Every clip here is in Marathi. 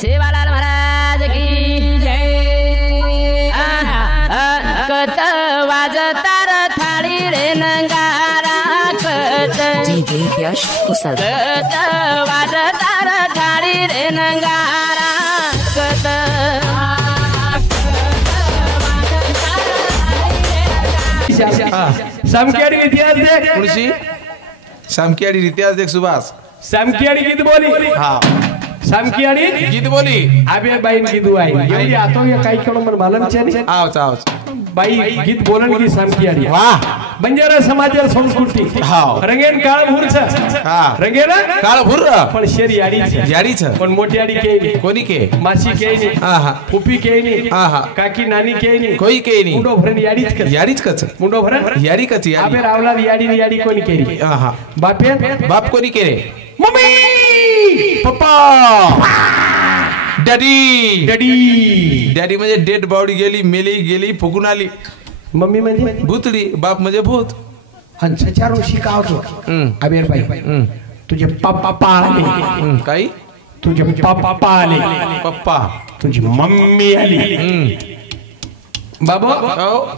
सेवालाल महाराज की जय। कत वाजतार थाळी रे नंगारा कत वाजतार थाळी रे नंगारा कत सामकेडी इतिहास देख कुणशी सामकेडी इतिहास देख सुभाष सामकेडी गीत बोली हाँ सामकेडी गीत बोली आबे बाईन गीत आई एवढी आतो या काही कोण मन मालूम छे ने आओ आओ बाई गीत बोलन की सामकेडी वाह बंजारा समाजर संस्कृती हाव रंगेन काळभूर छ हां रंगेन काळभूर पण शेरी याडी छ याडी छ पण मोठी याडी के कोणी के मासी के नी हां हां फुपी के नी हां हां काकी नानी के नी कोई के नी मुंडो भरन याडीच कच मुंडो भरन याडी कच याडी आबे रावला याडी कोणी केली हां हां बापे बाप कोणी के रे mummy papa daddy daddy daddy म्हणजे डेड बॉडी गेली मेली फुकून आली मम्मी म्हणजे भूतडी बाप म्हणजे भूत अच्छा चार शिकावतो अबेर बाई तुझे पापा पाले काही तुझे पापा पाले पप्पा तुझी मम्मी आली बाबा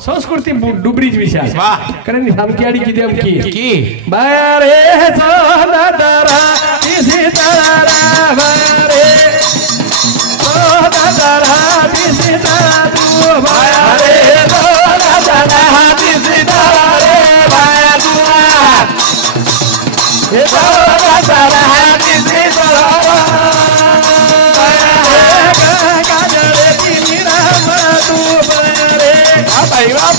संस्कृती डुबरीच विषय वाह कारण सामकी आडी किती आमकी की बारे सोना दरा किसी तारा बारे सोना दरा किसी तारा तू बारे सोना दरा किसी तारा रे बाबू हे सोना दरा किसी तारा काजले की राम तू बारे पैवा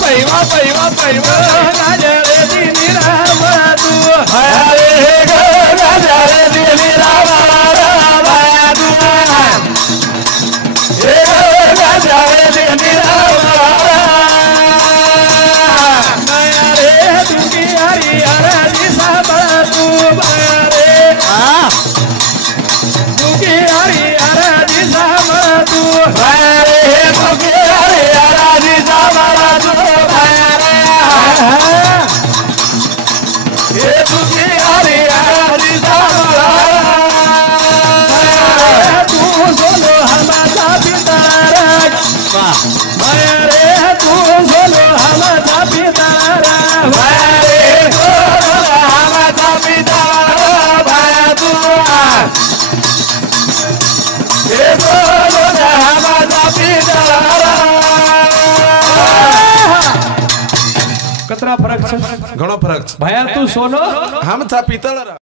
गाजरे दिनी राम तू हरे गाजरे दिनी राम तू हे गाजरे दिनी राम रे तुकी हरी हरी सब तू बारे तुकी हरी हरी सब तू बारे तुकी हरी हरी सब ये तुझे हरी हरी सामरा तू सोलो हमारा पितारा मारे तू सोलो हमारा पितारा मारे सोलो हमारा पितारा बाबू ये सोलो हमारा पितारा कतरा फरक छे घणो फरक छे भया तू सोनो हम था पितळ